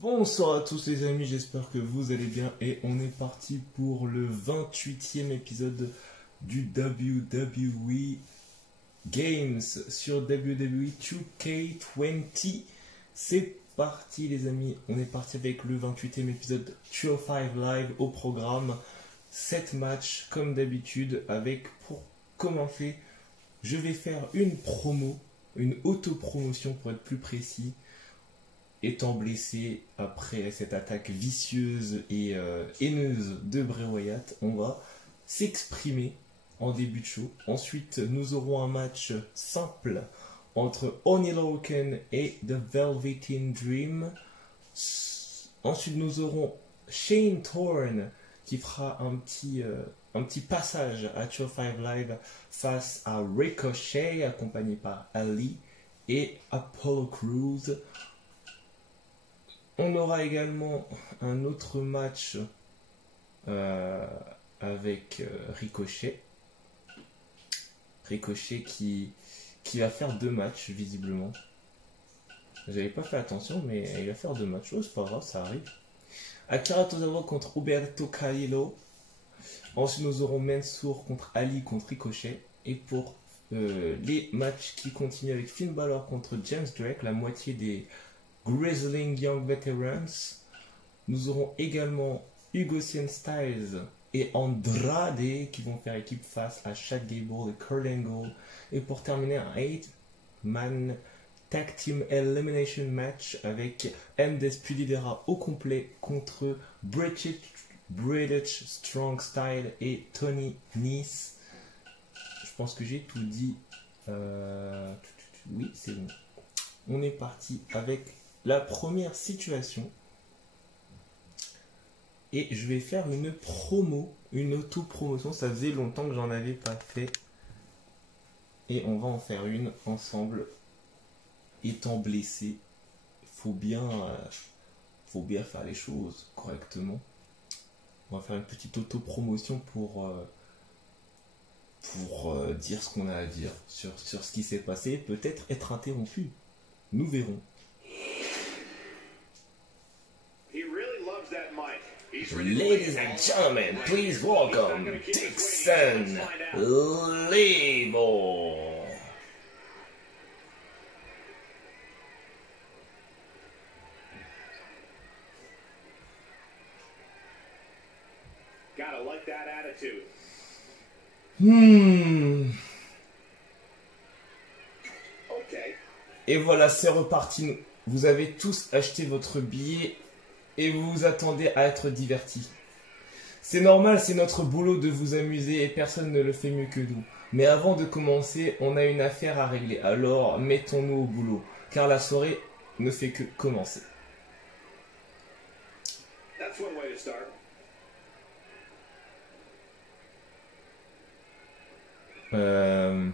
Bonsoir à tous les amis, j'espère que vous allez bien et on est parti pour le 28e épisode du WWE Games sur WWE 2K20. C'est parti les amis, on est parti avec le 28e épisode 205 Live au programme. 7 matchs comme d'habitude avec, pour commencer, je vais faire une promo, une auto-promotion pour être plus précis. Étant blessé après cette attaque vicieuse et haineuse de Bray Wyatt, on va s'exprimer en début de show. Ensuite, nous aurons un match simple entre Oney Lorcan et The Velveteen Dream. Ensuite, nous aurons Shane Thorne qui fera un petit passage à 205 Live face à Ricochet, accompagné par Ali et Apollo Crews. On aura également un autre match avec Ricochet. Ricochet qui va faire 2 matchs, visiblement. J'avais pas fait attention, mais il va faire 2 matchs. Oh, c'est pas grave, ça arrive. Akira Tozawa contre Roberto Carrillo. Ensuite, nous aurons Mansour contre Ali contre Ricochet. Et pour les matchs qui continuent avec Finn Balor contre James Drake, la moitié des Grizzling Young Veterans. Nous aurons également Ugosian Styles et Andrade qui vont faire équipe face à Chad Gable et Kurt Angle. Et pour terminer, un 8-man Tag Team Elimination Match avec Undisputed au complet contre British Strong Style et Tony Nese. Je pense que j'ai tout dit. Oui, c'est bon. On est parti avec la première situation et je vais faire une promo, une auto-promotion. Ça faisait longtemps que j'en avais pas fait et on va en faire une ensemble. Étant blessé, faut bien faire les choses correctement. On va faire une petite auto-promotion pour dire ce qu'on a à dire sur ce qui s'est passé, peut-être être interrompu. Nous verrons. Ladies and gentlemen, please welcome Dixon Label. Gotta like that attitude. Okay. Et voilà, c'est reparti. Vous avez tous acheté votre billet et vous vous attendez à être divertis. C'est normal, c'est notre boulot de vous amuser et personne ne le fait mieux que nous. Mais avant de commencer, on a une affaire à régler. Alors, mettons-nous au boulot, car la soirée ne fait que commencer. That's one way to start. Definitely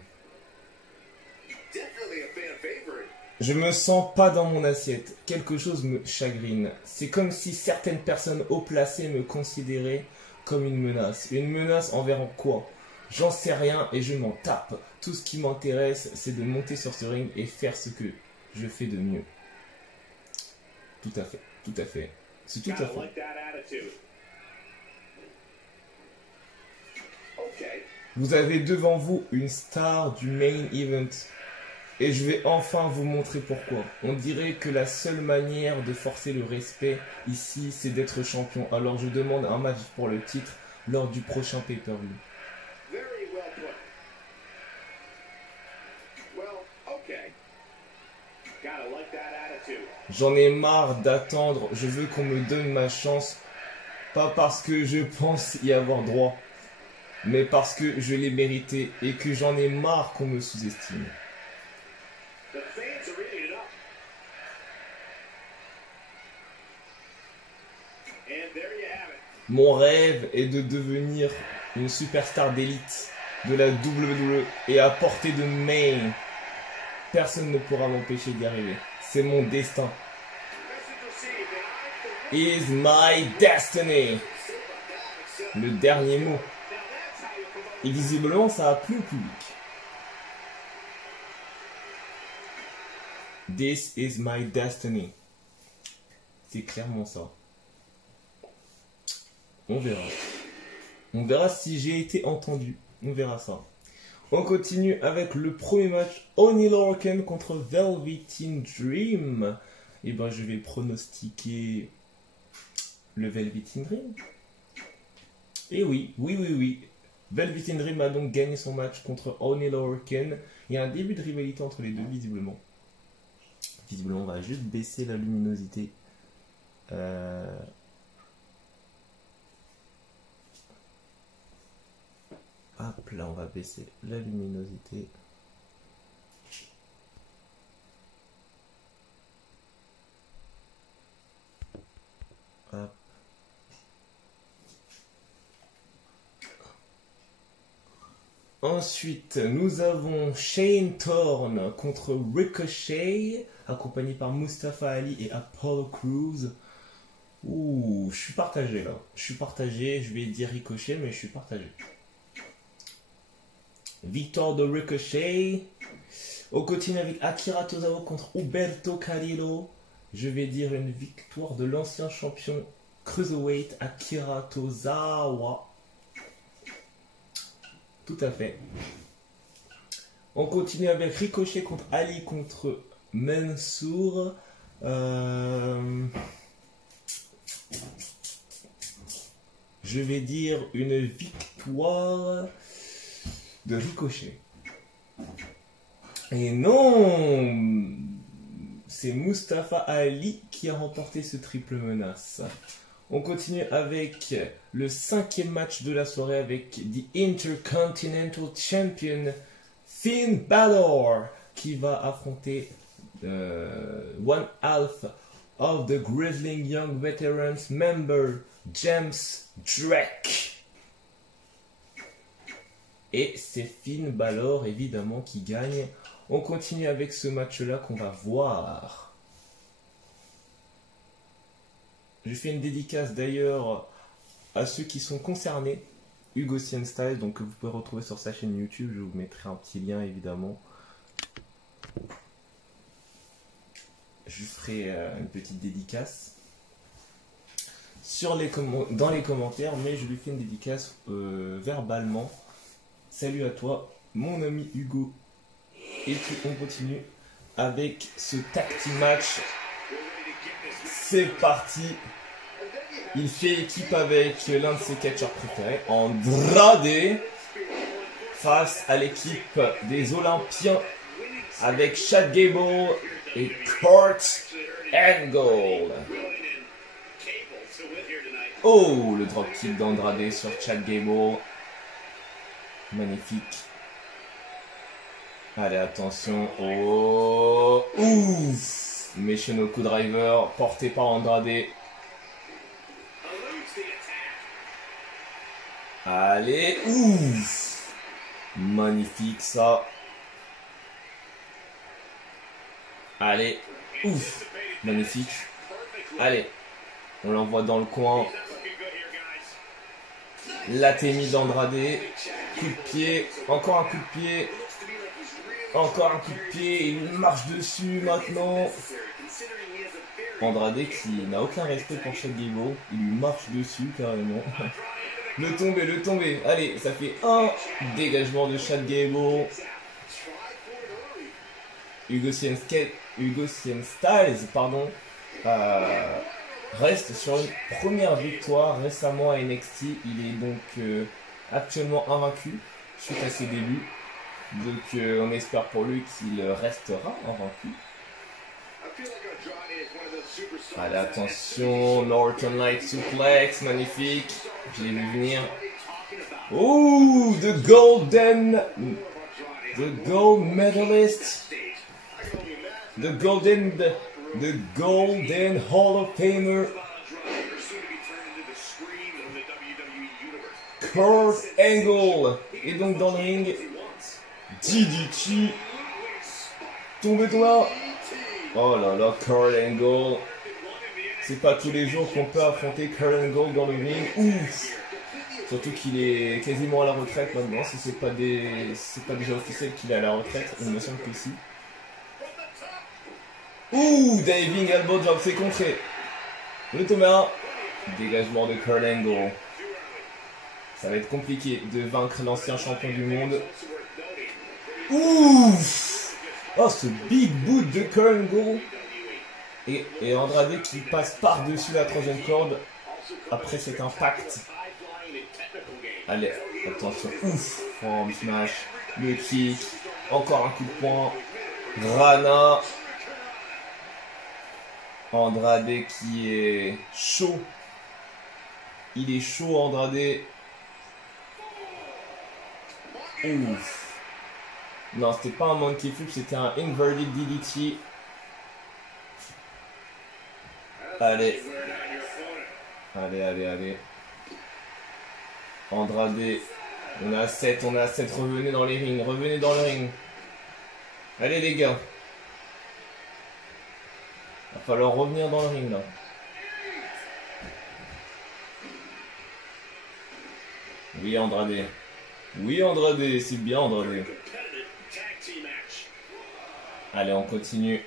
a fan favorite. Je me sens pas dans mon assiette. Quelque chose me chagrine. C'est comme si certaines personnes haut placées me considéraient comme une menace. Une menace envers quoi? J'en sais rien et je m'en tape. Tout ce qui m'intéresse, c'est de monter sur ce ring et faire ce que je fais de mieux. Tout à fait, tout à fait. C'est tout à Gotta fait. like that attitude. Okay. Vous avez devant vous une star du main event. Et je vais enfin vous montrer pourquoi. On dirait que la seule manière de forcer le respect ici, c'est d'être champion. Alors je demande un match pour le titre lors du prochain pay-per-view. Very well put. Well, okay. Gotta like that attitude. J'en ai marre d'attendre. Je veux qu'on me donne ma chance. Pas parce que je pense y avoir droit, mais parce que je l'ai mérité et que j'en ai marre qu'on me sous-estime. The fans are eating it up. And there you have it. Mon rêve est de devenir une superstar d'élite de la WWE et à portée de main. Personne ne pourra m'empêcher d'y arriver. C'est mon destin. Message received, and Is my destiny. Le dernier mot. now that's how you promote. Et visiblement, ça a plu au public. This is my destiny. C'est clairement ça. On verra. On verra si j'ai été entendu. On verra ça. On continue avec le premier match. Oney Lorcan contre Velveteen Dream. Et ben je vais pronostiquer le Velveteen Dream. Et oui. Velveteen Dream a donc gagné son match contre Oney Lorcan. Il y a un début de rivalité entre les deux, visiblement. Visiblement, on va juste baisser la luminosité. Hop, là, on va baisser la luminosité. Hop. Ensuite, nous avons Shane Thorne contre Ricochet, accompagné par Mustafa Ali et Apollo Crews. Ouh, je suis partagé là. Je vais dire Ricochet, mais je suis partagé. Victoire de Ricochet. On continue avec Akira Tozawa contre Humberto Carrillo. Je vais dire une victoire de l'ancien champion Cruiserweight Akira Tozawa. Tout à fait. On continue avec Ricochet contre Ali contre Mansour. Je vais dire une victoire de Ricochet. Et non, c'est Mustafa Ali qui a remporté ce triple menace. On continue avec le 5e match de la soirée avec The Intercontinental Champion Finn Balor qui va affronter one half of the Grizzling Young Veterans member James Drake. Et c'est Finn Balor évidemment qui gagne. On continue avec ce match-là qu'on va voir. Je fais une dédicace d'ailleurs à ceux qui sont concernés. Hugo Style, donc que vous pouvez retrouver sur sa chaîne YouTube. Je vous mettrai un petit lien évidemment. Je ferai une petite dédicace dans les commentaires, mais je lui fais une dédicace verbalement. Salut à toi, mon ami Hugo. Et puis on continue avec ce tag team match. C'est parti. Il fait équipe avec l'un de ses catcheurs préférés, Andrade, face à l'équipe des Olympiens avec Chad Gable et Kurt Angle. Oh, le dropkick d'Andrade sur Chad Gable. Magnifique. Allez, attention. Oh, ouf. Michinoku Driver porté par Andrade. Allez, ouf. Magnifique ça. Allez, ouf. Magnifique. Allez, on l'envoie dans le coin. L'attémie d'Andrade. Coup de pied. Encore un coup de pied. Encore un coup de pied. Il marche dessus maintenant. Andrade qui n'a aucun respect pour Chad Gable. Il lui marche dessus carrément. Le tomber. Allez, ça fait un dégagement de Chad Gable. Hugo Styles, pardon, reste sur une première victoire récemment à NXT. Il est donc actuellement invaincu suite à ses débuts. Donc on espère pour lui qu'il restera invaincu. Allez, attention, Northern Light Suplex, magnifique. Je l'ai vu venir. Ouh, the gold medalist. The golden Hall of Famer. Kurt Angle. Et donc dans le ring, DDT. Tombez-toi. Oh là là, Kurt Angle. C'est pas tous les jours qu'on peut affronter Kurt Angle dans le ring. Ouf. Surtout qu'il est quasiment à la retraite maintenant. Si c'est pas déjà officiel qu'il est à la retraite, il me semble que si. Ouh, diving elbow drop, c'est contré. Le Thomas. Dégagement de Kurt Angle. Ça va être compliqué de vaincre l'ancien champion du monde. Ouf! Oh, ce big boot de Kurt Angle. Et Andrade qui passe par-dessus la troisième corde après cet impact. Allez, attention. Ouf! Form smash. Le kick. Encore un coup de poing. Rana. Andrade qui est chaud. Il est chaud, Andrade. Ouf. Non, c'était pas un monkey flip, c'était un inverted DDT. Allez. Allez. Andrade. On a 7. Revenez dans les rings. Allez, les gars. Va falloir revenir dans le ring, là. Oui, Andrade, c'est bien, Andrade. Allez, on continue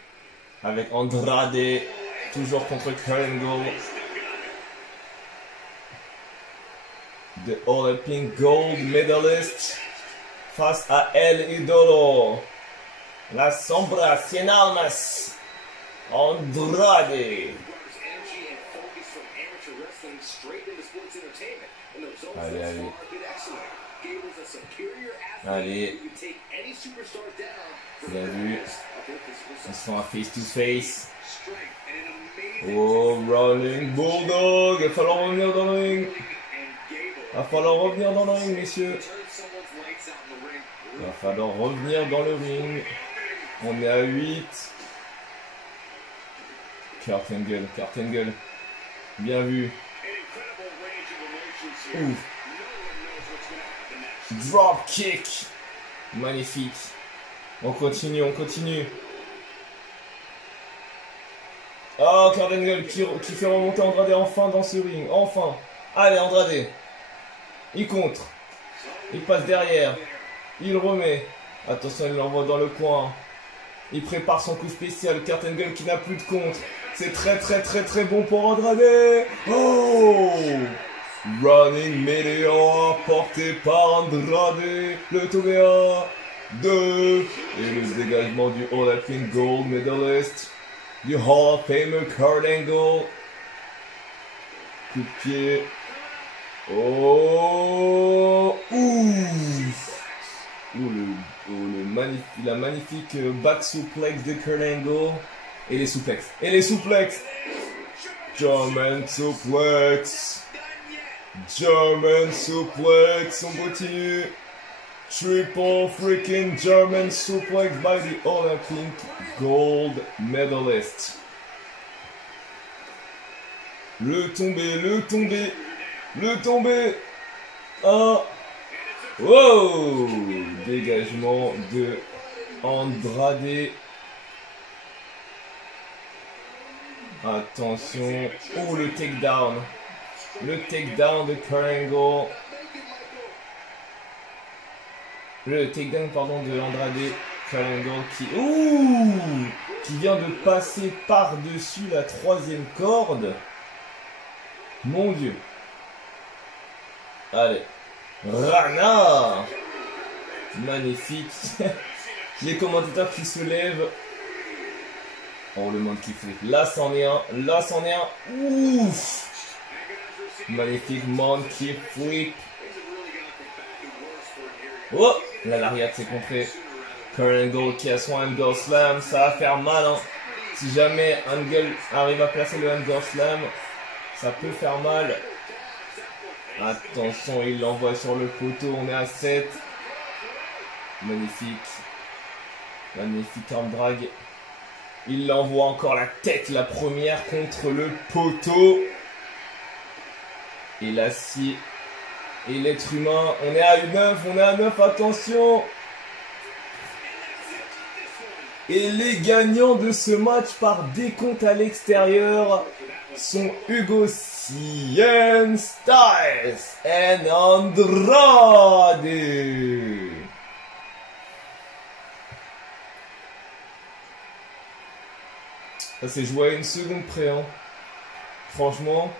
avec Andrade, toujours contre Kurt Angle. The Olympic Gold Medalist face à El Idolo. La Sombra Cien Almas. Andrade. Allez. Bien vu. Ils sont à face to face. Oh, Running Bulldog. Il va falloir revenir dans le ring. Messieurs. Il va falloir revenir dans le ring. On est à 8. Kurt Angle. Bien vu. Ouf. Drop kick. Magnifique. On continue. Oh, Kurt Angle qui fait remonter Andrade enfin dans ce ring. Enfin. Allez, Andrade. Il contre. Il passe derrière. Il remet. Attention, il l'envoie dans le coin. Il prépare son coup spécial. Kurt Angle qui n'a plus de contre. C'est très bon pour Andrade. Oh! Running Meteor porté par Andrade. Le Toméa. 2. Et le dégagement du Olympic Gold Medalist. Du Hall of Famer Kurt Angle. Coup de pied. Oh! Ouf! La magnifique back suplex de Kurt Angle. Et les souplexes. German suplex. On continue. Triple freaking German suplex by the Olympic gold medalist. Le tombé. Un. Wow! Dégagement de Andrade. Attention. Oh, le takedown. Le takedown de Kurt Angle. Le takedown, de Andrade. Kurt Angle qui vient de passer par-dessus la troisième corde. Mon Dieu. Allez. Rana. Magnifique. Les commentateurs qui se lèvent. Oh, le monde qui fait. Là, c'en est un. Ouf. Magnifique monkey flip. Oh, la lariat s'est contrée. Kurt Angle qui a son Angle Slam. Ça va faire mal. Hein. Si jamais Angle arrive à placer le Angle Slam, ça peut faire mal. Attention, il l'envoie sur le poteau. On est à 7. Magnifique arm drag. Il l'envoie encore la tête, la première contre le poteau. Et l'acier. Et l'être humain. On est à 9. Attention. Et les gagnants de ce match par décompte à l'extérieur sont Hugo Cien Styles et Andrade. Ça s'est joué à une seconde près. Hein. Franchement,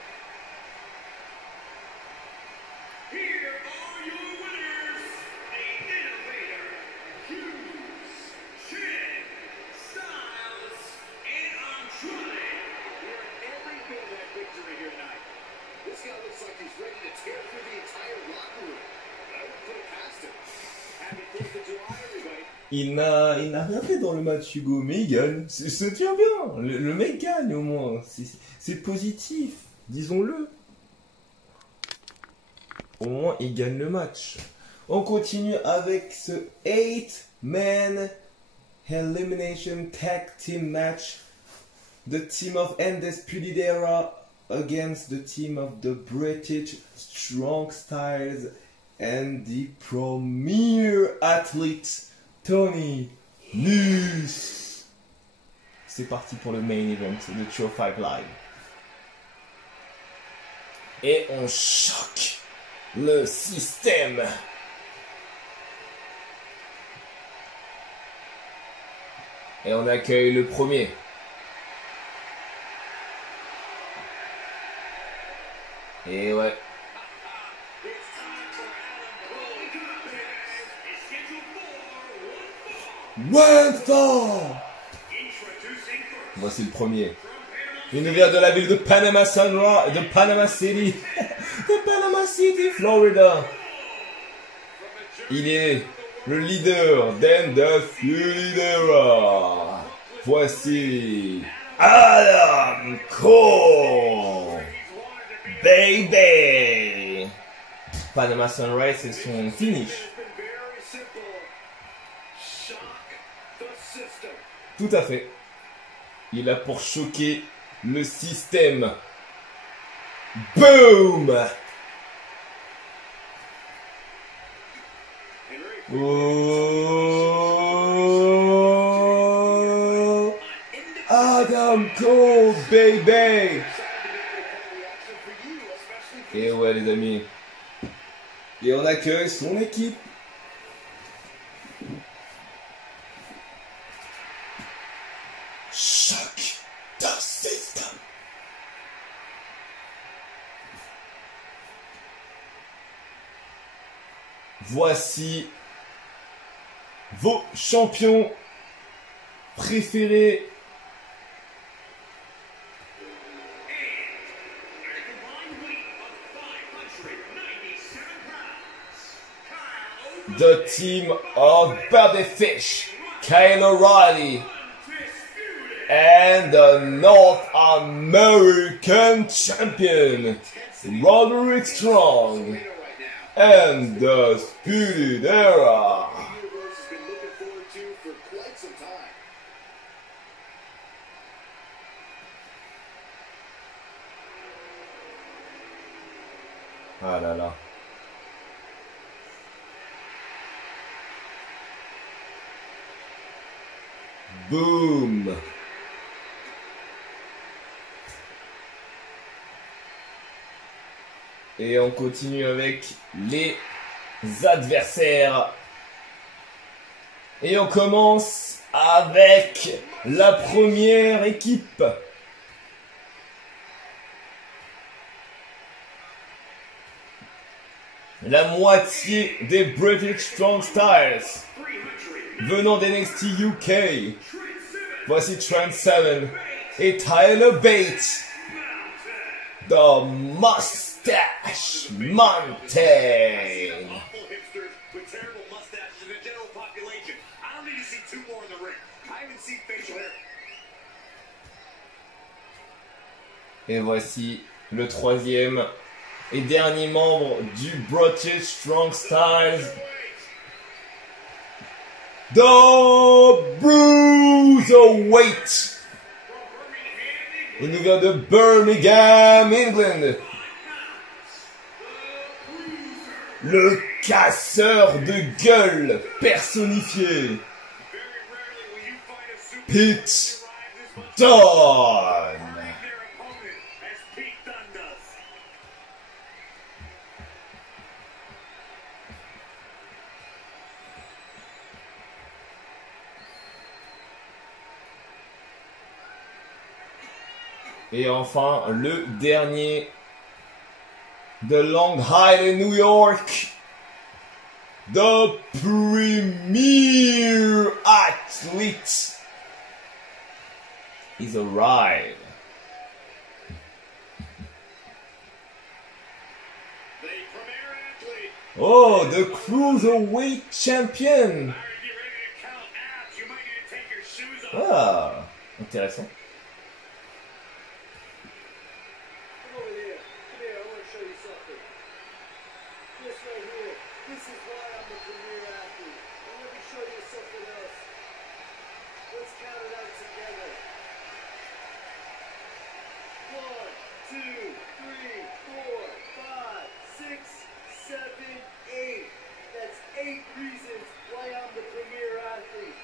Here are your winners, the Innovator, Hughes, Chen, Styles, and Andrade. We're in every bit of that victory here tonight. This guy looks like he's ready to tear through the entire locker room. I would put it past him. Happy 4th of July, everybody. il n'a rien fait dans le match, Hugo, mais il gagne. Se tient bien. Le mec gagne au moins. C'est positif, disons-le. Au moins, il gagne le match. On continue avec ce 8-man elimination tag team match. The team of Undisputed Era against the team of the British Strong Styles and the premier athlete Tony Nese. C'est parti pour le main event de 205 Live. Et on choque le système. Et on accueille le premier. Et ouais. One fall. Voici le premier. Il nous vient de la ville de Panama de Panama City. De Panama City, Florida. Il est le leader d'Undisputed Era. Voici Adam Cole. Baby. Panama Sunrise, c'est son finish. Tout à fait. Il a pour choquer le système. Boom! Oh! Adam Cole, baby! Et ouais, les amis. Et on accueille son équipe. Choc the system. Voici vos champions préférés. The team of Birdiefish, Kyle O'Reilly, and the North American champion, Roderick Strong, and the Undisputed Era. Ah là là. Boom. Et on continue avec les adversaires. Et on commence avec la première équipe. La moitié des British Strong Styles venant d'NXT UK. Voici Trent Seven et Tyler Bates. The Mustache Mountain. Et voici le troisième et dernier membre du British Strong Styles. The Bruiserweight. Il nous vient de Birmingham, England. Le casseur de gueule personnifié. Pete Dunne. Et enfin, le dernier de Long Island, New York. The premier athlete is arrived. The premier athlete. Oh, the cruiserweight champion. All right, get ready to count abs. You might need to take your shoes off. Ah, intéressant. Come over here. Come here. I want to show you something. This right here. This is why I'm the premier athlete. And let me show you something else. Let's count it out together. 1, 2, 3, 4, 5, 6, 7, 8. That's 8 reasons why I'm the premier athlete.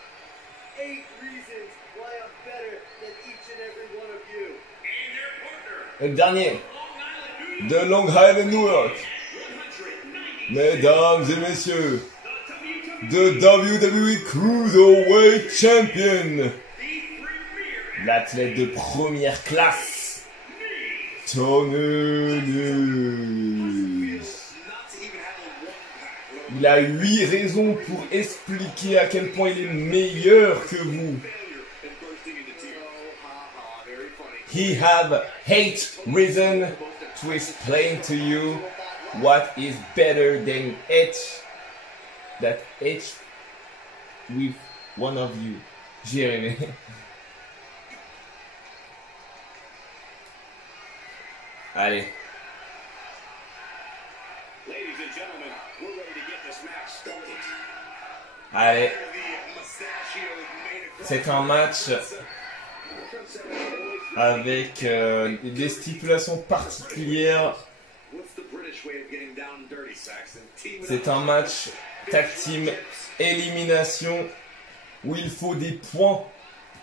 8 reasons why I'm better than each and every one of you. And their partner. Le dernier Long Island, New York. de Long Island, New York. 190. Mesdames et messieurs, The WWE the WWE Cruiserweight Champion, the premier l'athlète de première classe, Tony Nese. Il a 8 raisons pour expliquer à quel point il est meilleur que vous. He have 8 reasons to explain to you what is better than each with one of you. J'y arrivé. Allez. Ladies and gentlemen, we're ready to get this match started. Allez. The mustachioed main event. C'est un match avec des stipulations particulières. What's the British way of getting down and dirty, Saxon? Team C'est un match tag team élimination où il faut des points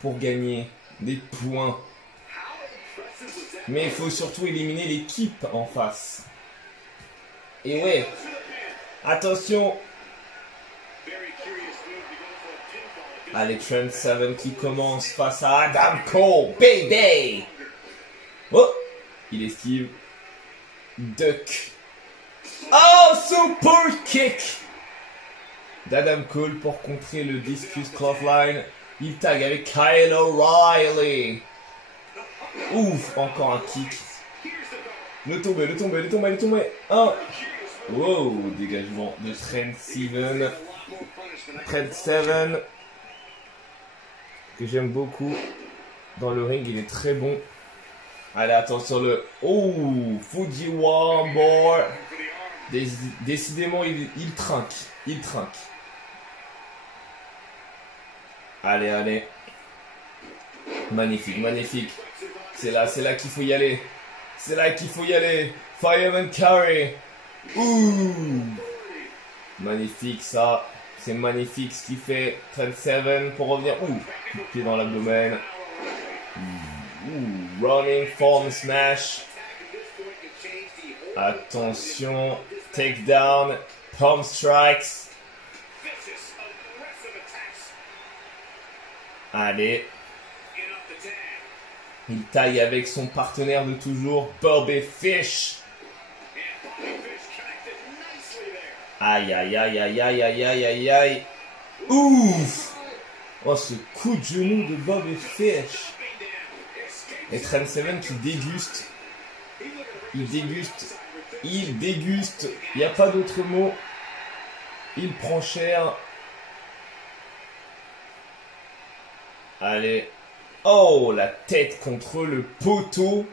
pour gagner. Des points. How impressive was that? Mais il faut surtout éliminer l'équipe en face. Et ouais, attention. Very curious move to go for a pinfall. Allez, Trent Seven qui commence face à Adam Cole. Payday. Oh, il esquive. Duck. Oh, super kick d'Adam Cole pour contrer le discus clothesline. Il tag avec Kyle O'Reilly. Ouf, encore un kick. Le tombé, le tombé, le tombé, le tombé. Un. Wow, dégagement de Trent Seven. Trent Seven, que j'aime beaucoup. Dans le ring, il est très bon. Allez, attention le... Oh, Fujiwara. Décidément, il trinque. Il trinque. Allez, allez. Magnifique, magnifique. C'est là qu'il faut y aller. C'est là qu'il faut y aller. Fireman Carry. Ouh. Magnifique, ça. C'est magnifique ce qu'il fait. Trent Seven pour revenir. Ouh. Coup de pied dans l'abdomen. Ouh. Running form smash. Attention. Takedown. Palm strikes. Vicious, aggressive attacks. Allez. In up the tag. Il taille avec son partenaire de toujours, Bobby Fish. And Bobby Fish connected nicely there. Aïe, aïe, aïe, aïe, aïe, aïe, aïe, aïe, aïe. Ouf. Oh, ce coup de genou de Bobby Fish. Et Trent Seven qui déguste. Il déguste. Il déguste. Il n'y a pas d'autre mot. Il prend cher. Allez. Oh, la tête contre le poteau.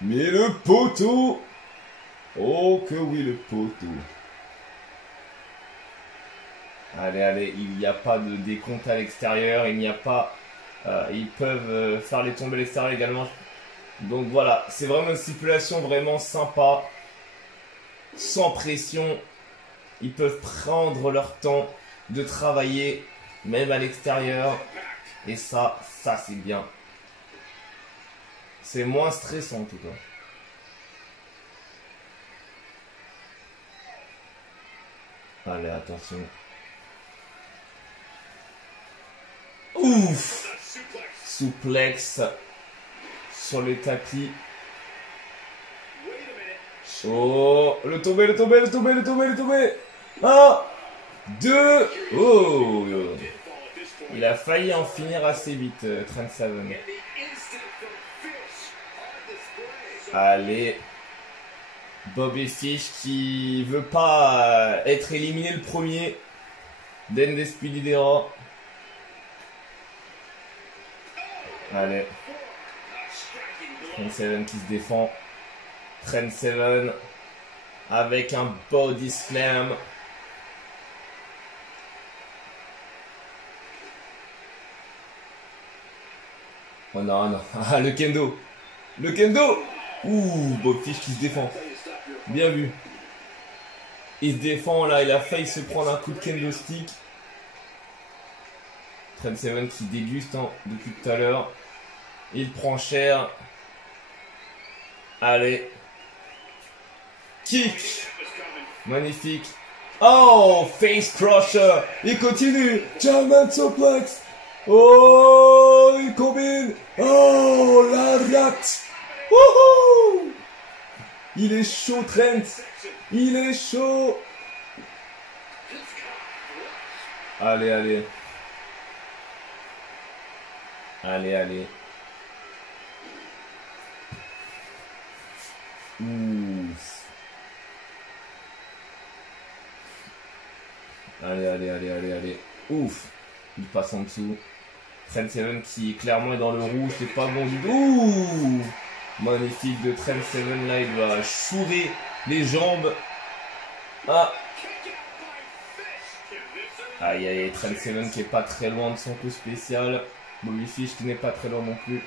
Mais le poteau. Oh, que oui, le poteau. Allez, allez, il n'y a pas de décompte à l'extérieur. Il n'y a pas... ils peuvent faire les tombées à l'extérieur également. Donc voilà, c'est vraiment une stipulation vraiment sympa. Sans pression. Ils peuvent prendre leur temps de travailler, même à l'extérieur. Et ça c'est bien. C'est moins stressant en tout cas. Allez, attention. Ouf. Souplex sur le tapis. Oh, le tombé, le tombé, le tombé, le tombé, le tombé. 1, 2, oh. Il a failli en finir assez vite, Trent Seven. Allez. Bobby Fish qui veut pas être éliminé le premier. Despididera. Allez. Trent Seven qui se défend. Trent Seven avec un body slam. Oh non, non. Ah, le kendo. Le kendo. Ouh, Bobby Fish qui se défend. Bien vu. Il se défend là, il a failli se prendre un coup de kendo stick. Trent Seven qui déguste depuis tout à l'heure. Il prend cher. Allez. Kick. Magnifique. Oh, face crusher. Il continue. German suplex. Oh, il combine. Oh, la rate. Wouhou. Il est chaud, Trent. Il est chaud. Allez, allez. Allez, allez. Ouf. Allez, allez, allez, allez, allez. Ouf. Il passe en dessous. Trent Seven qui clairement est dans le rouge. C'est pas bon du tout. Ouh. Magnifique de Trent Seven. Là, il va chourer les jambes. Ah. Aïe, aïe, Trent Seven qui est pas très loin de son coup spécial. Bobby Fish qui n'est pas très loin non plus.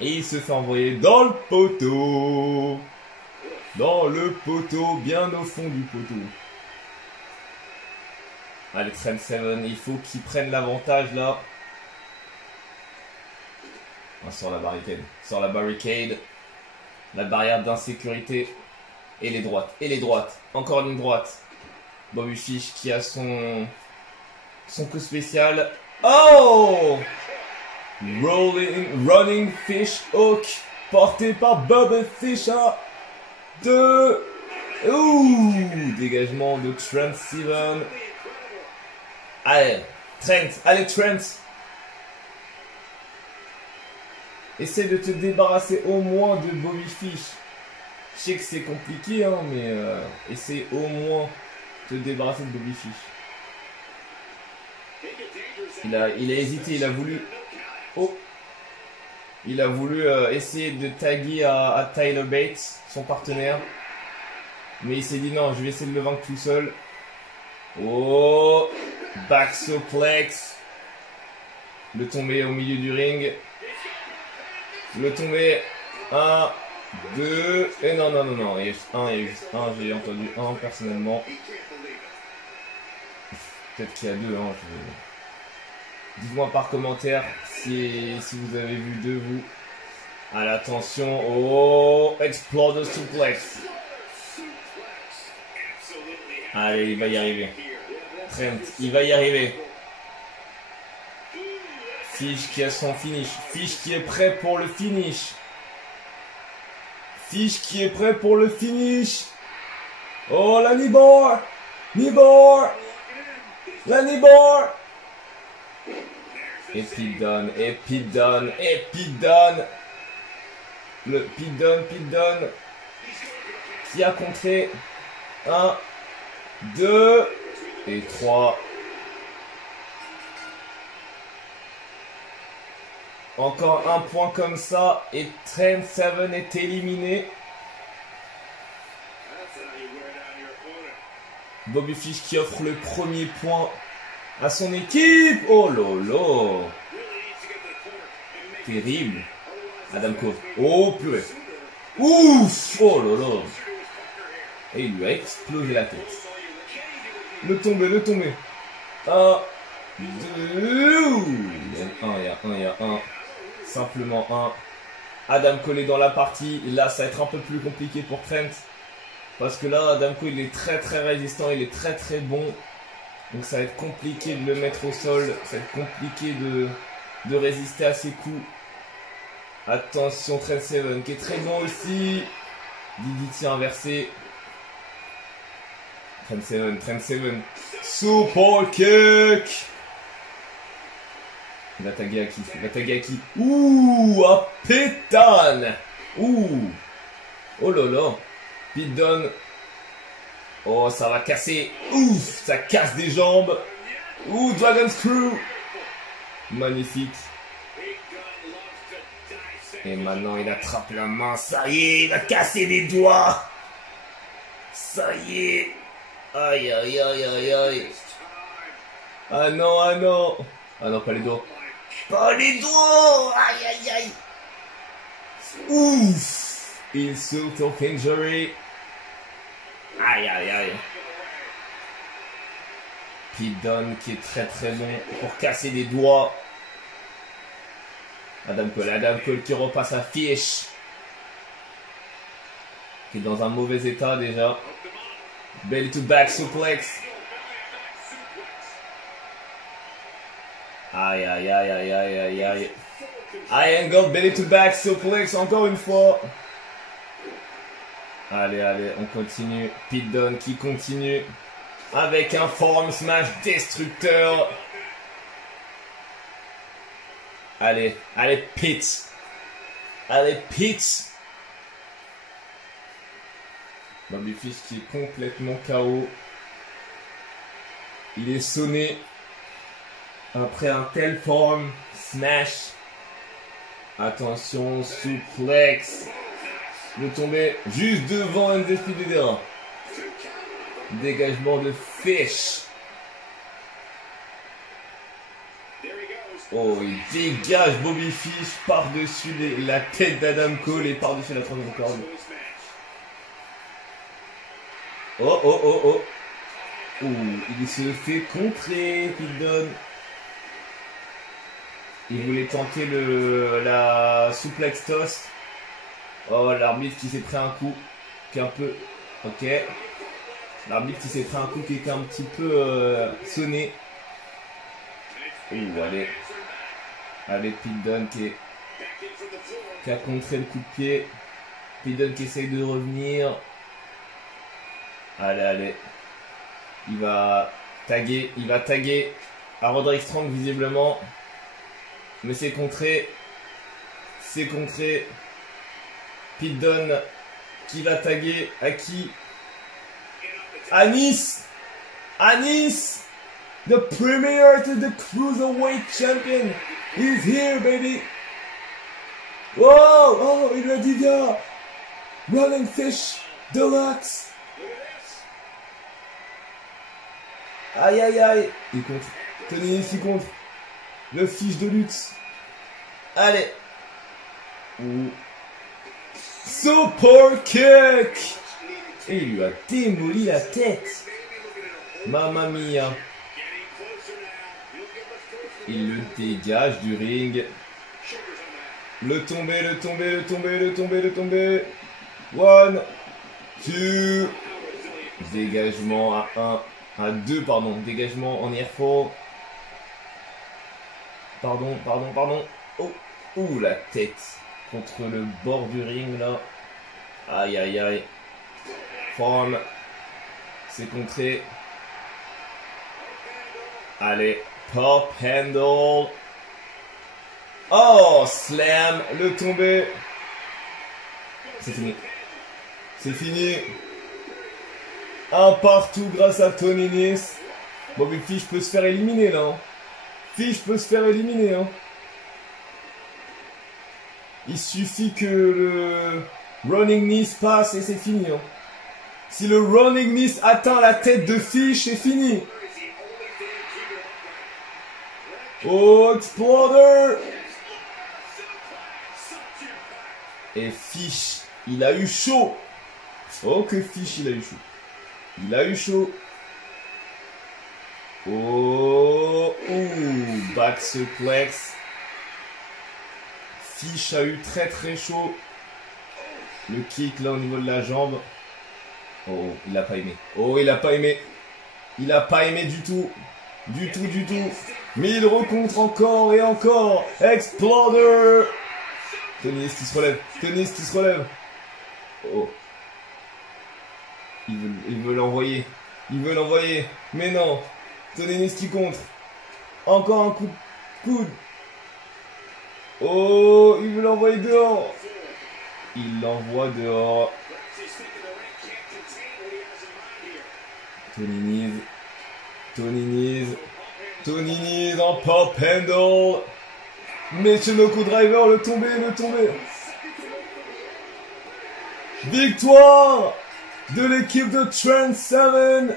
Et il se fait envoyer dans le poteau. Dans le poteau, bien au fond du poteau. Allez, Trent Seven, il faut qu'il prenne l'avantage là. On sort la barricade. Sort la barricade. La barrière d'insécurité. Et les droites. Et les droites. Encore une droite. Bobby Fish qui a son coup spécial. Oh! Running Fish Hook. Porté par Bobby Fish. 2. Ouh! Dégagement de Trent Seven. Allez, Trent. Allez, Trent. Essaie de te débarrasser au moins de Bobby Fish. Je sais que c'est compliqué, hein, mais essaie au moins de te débarrasser de Bobby Fish. Il a hésité, il a voulu... Oh! Il a voulu essayer de taguer à Tyler Bates, son partenaire. Mais il s'est dit non, je vais essayer de le vaincre tout seul. Oh! Back suplex. Le tomber au milieu du ring. Le tomber. 1, 2. Et non, non, non, non. Il y a juste un, j'ai entendu un personnellement. Peut-être qu'il y a deux, hein. Dites-moi par commentaire si vous avez vu deux, vous. Allez, attention. Oh, Exploder suplex. Allez, il va y arriver. Trent, il va y arriver. Fish qui a son finish. Fish qui est prêt pour le finish. Fish qui est prêt pour le finish. Oh, la knee-bar. Knee-bar. La knee-bar. Et Pete Dunne, et Pete Dunne, et Pete Dunne. Le Pete Dunne. Qui a contré 1, 2 et 3. Encore un point comme ça et Trent Seven est éliminé. Bobby Fish qui offre le premier point à son équipe. Oh lolo. Terrible. Adam Cole. Oh purée. Ouf. Oh lolo. Et il lui a explosé la tête. Le tomber. 1, 2. Il y a un. Simplement un. Adam Cole est dans la partie. Là, ça va être un peu plus compliqué pour Trent. Parce que là, Adam Cole, il est très très résistant. Il est très très bon. Donc ça va être compliqué de le mettre au sol. Ça va être compliqué de résister à ses coups. Attention, Trent Seven qui est très bon aussi. DDT inversé. Trent Seven. Super kick. Il va taguer à qui? Ouh, un pétane. Ouh. Oh là là. Pete Dunne. Oh, ça va casser. Ouf, ça casse des jambes. Ouh, Dragon Screw. Magnifique. Et maintenant, il attrape la main. Ça y est, il va casser les doigts. Ça y est. Aïe, aïe, aïe, aïe, aïe. Ah non, ah non. Ah non, pas les doigts. Pas les doigts. Aïe, aïe, aïe. Ouf. Insult of injury. Aïe, aïe, aïe. Pete Dunne qui est très très bon pour casser des doigts. Adam Cole qui repasse à Fish. Qui est dans un mauvais état déjà. Belly to back suplex. Aïe, aïe, aïe, aïe, aïe, aïe, aïe. Angle belly to back suplex encore une fois. Allez, allez, on continue. Pete Dunne qui continue. Avec un forearm smash destructeur. Allez, allez, Pete. Allez, Pete. Bobby Fish qui est complètement KO. Il est sonné. Après un tel forearm smash. Attention, suplex. Le tomber juste devant Undisputed Era. Dégagement de Fish. Oh, il dégage Bobby Fish par-dessus la tête d'Adam Cole et par-dessus la troisième corde. Oh, oh, oh, oh. Ouh, il se fait contrer, Pete Dunne. Il voulait tenter la suplex toss. Oh, l'arbitre qui s'est pris un coup qui est un peu... Ok. L'arbitre qui s'est pris un coup qui était un petit peu sonné. Ouh, allez. Allez, Pete Dunne qui a contré le coup de pied. Pete Dunne qui essaye de revenir. Allez, allez. Il va taguer à Roderick Strong visiblement. Mais c'est contré. C'est contré. Pete Dunne qui va taguer à qui? Anis. Anis. The premier to the Cruiserweight Champion is here, baby. Wow, oh, il l'a dit bien. Running Fish Deluxe. Aïe, aïe, aïe. Il contre. Tony ici contre. Le Fish de luxe. Allez. Ouh. Super kick. Et il lui a démoli la tête. Mamma mia. Il le dégage du ring. Le tomber, le tomber, le tomber, le tomber, le tomber. 1, 2. Dégagement à 1. À 2, pardon. Dégagement en airfall. Pardon. Oh, ouh, la tête. Contre le bord du ring, là. Aïe, aïe, aïe. Forme. C'est contré. Allez. Pop handle. Oh, slam. Le tombé. C'est fini. C'est fini. Un partout grâce à Tony Nese. Bobby Fish peut se faire éliminer là. Hein. Fish peut se faire éliminer. Hein. Il suffit que le running knee passe et c'est fini. Hein. Si le running knee atteint la tête de Fish, c'est fini. Oh, Exploder. Et Fish, il a eu chaud. Oh, que Fish, il a eu chaud. Il a eu chaud. Oh, ouh, back suplex. Fish a eu très très chaud. Le kick là au niveau de la jambe. Oh, il a pas aimé. Oh, il a pas aimé. Il a pas aimé du tout. Du tout, du tout. Mais il rencontre encore et encore. Exploder. Tony Nese qui se relève. Tony Nese qui se relève. Oh. Il veut l'envoyer. Il veut l'envoyer. Mais non. Tony Nese qui contre. Encore un coup de coude. Oh, il veut l'envoyer dehors. Il l'envoie dehors. Tony Nese. Tony Nese. Tony Nese en pop handle. Michinoku Driver, le tombé, le tombé. Victoire de l'équipe de Trent Seven.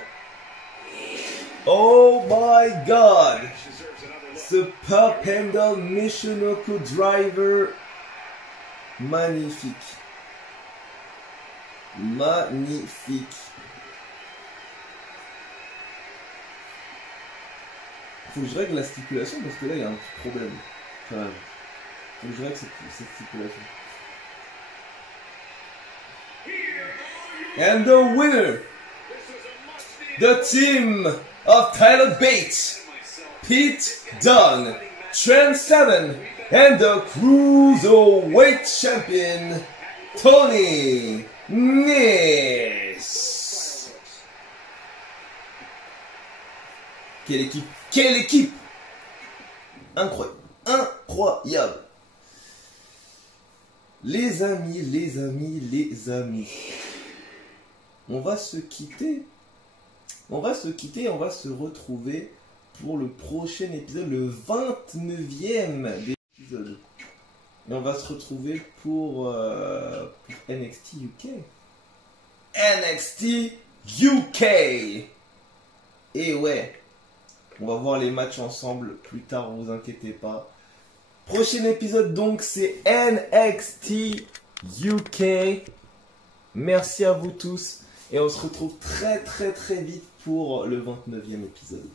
Oh my god. Ce pop handle Michinoku Driver. Magnifique. Magnifique. Faut que je règle la stipulation parce que là il y a un petit problème. Quand même. Faut que je règle cette stipulation. And the winner, the team of Tyler Bates, Pete Dunne, Trent Seven, and the Cruiserweight Champion, Tony Nese. Quelle équipe! Quelle équipe! Incroyable! Incroyable! Les amis, on va se quitter. On va se retrouver pour le prochain épisode, le 29e épisode. Et on va se retrouver pour NXT UK. NXT UK! Et ouais, on va voir les matchs ensemble plus tard, vous inquiétez pas. Prochain épisode donc, c'est NXT UK. Merci à vous tous. Et on se retrouve très vite pour le 29e épisode.